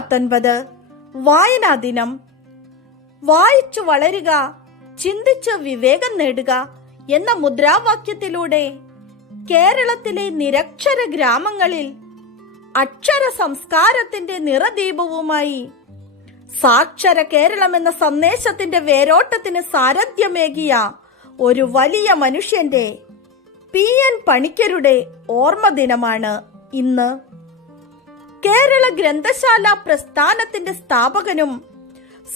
പത്തൊൻപത്. വായനാ ദിനം. വായിച്ചു വളരുക ചിന്തിച്ച് വിവേകം നേടുക എന്ന മുദ്രാവാക്യത്തിലൂടെ കേരളത്തിലെ നിരക്ഷര ഗ്രാമങ്ങളിൽ അക്ഷര സംസ്കാരത്തിന്റെ നിറദീപവുമായി സാക്ഷര കേരളം എന്ന സന്ദേശത്തിന്റെ വേരോട്ടത്തിന് സാരഥ്യമേകിയ ഒരു വലിയ മനുഷ്യന്റെ പി എൻ പണിക്കരുടെ ഓർമ്മ ദിനമാണ് ഇന്ന്. കേരള ഗ്രന്ഥശാല പ്രസ്ഥാനത്തിന്റെ സ്ഥാപകനും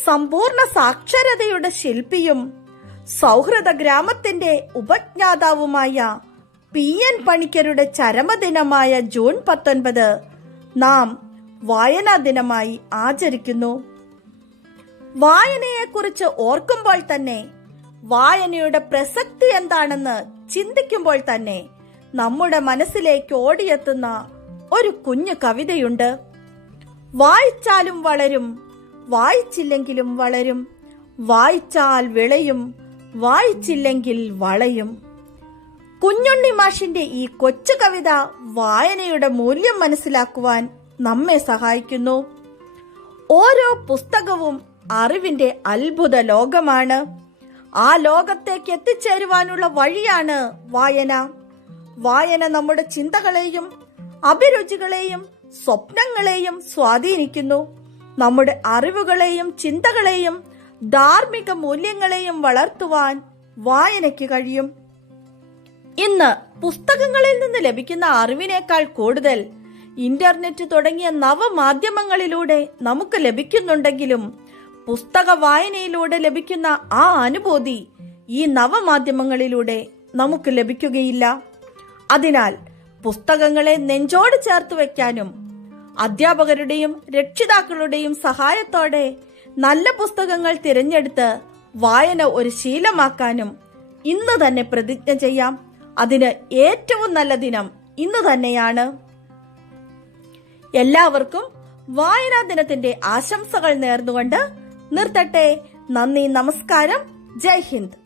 സമ്പൂർണ സാക്ഷരതയുടെ ശില്പിയും സൗഹൃദ ഗ്രാമത്തിന്റെ ഉപജ്ഞാതാവുമായ പി എൻ പണിക്കരുടെ ചരമദിനമായ ജൂൺ പത്തൊൻപത് നാം വായനാ ദിനമായി ആചരിക്കുന്നു. വായനയെക്കുറിച്ച് ഓർക്കുമ്പോൾ തന്നെ വായനയുടെ പ്രസക്തി എന്താണെന്ന് ചിന്തിക്കുമ്പോൾ തന്നെ നമ്മുടെ മനസ്സിലേക്ക് ഓടിയെത്തുന്ന ഒരു കുഞ്ഞു കവിതയുണ്ട്. വായിച്ചാലും വളരും വായിച്ചില്ലെങ്കിലും വളരും. വായിച്ചാൽ വിളയും വായിച്ചില്ലെങ്കിൽ വളയും. കുഞ്ഞുണ്ണി മാഷിന്റെ ഈ കൊച്ചു കവിത വായനയുടെ മൂല്യം മനസ്സിലാക്കുവാൻ നമ്മെ സഹായിക്കുന്നു. ഓരോ പുസ്തകവും അറിവിന്റെ അത്ഭുത ലോകമാണ്. ആ ലോകത്തേക്ക് എത്തിച്ചേരുവാനുള്ള വഴിയാണ് വായന. വായന നമ്മുടെ ചിന്തകളെയും അഭിരുചികളെയും സ്വപ്നങ്ങളെയും സ്വാധീനിക്കുന്നു. നമ്മുടെ അറിവുകളെയും ചിന്തകളെയും ധാർമ്മിക മൂല്യങ്ങളെയും വളർത്തുവാൻ വായനയ്ക്ക് കഴിയും. ഇന്ന് പുസ്തകങ്ങളിൽ നിന്ന് ലഭിക്കുന്ന അറിവിനേക്കാൾ കൂടുതൽ ഇന്റർനെറ്റ് തുടങ്ങിയ നവമാധ്യമങ്ങളിലൂടെ നമുക്ക് ലഭിക്കുന്നുണ്ടെങ്കിലും പുസ്തക വായനയിലൂടെ ലഭിക്കുന്ന ആ അനുഭൂതി ഈ നവമാധ്യമങ്ങളിലൂടെ നമുക്ക് ലഭിക്കുകയില്ല. അതിനാൽ പുസ്തകങ്ങളെ നെഞ്ചോട് ചേർത്ത് വെക്കാനും അധ്യാപകരുടെയും രക്ഷിതാക്കളുടെയും സഹായത്തോടെ നല്ല പുസ്തകങ്ങൾ തിരഞ്ഞെടുത്ത് വായന ഒരു ശീലമാക്കാനും ഇന്ന് തന്നെ പ്രതിജ്ഞ ചെയ്യാം. അതിന് ഏറ്റവും നല്ല ദിനം ഇന്ന് തന്നെയാണ്. എല്ലാവർക്കും വായനാ ദിനത്തിന്റെ ആശംസകൾ നേർന്നുകൊണ്ട് നിർത്തട്ടെ. നന്ദി നമസ്കാരം. ജയ് ഹിന്ദ്.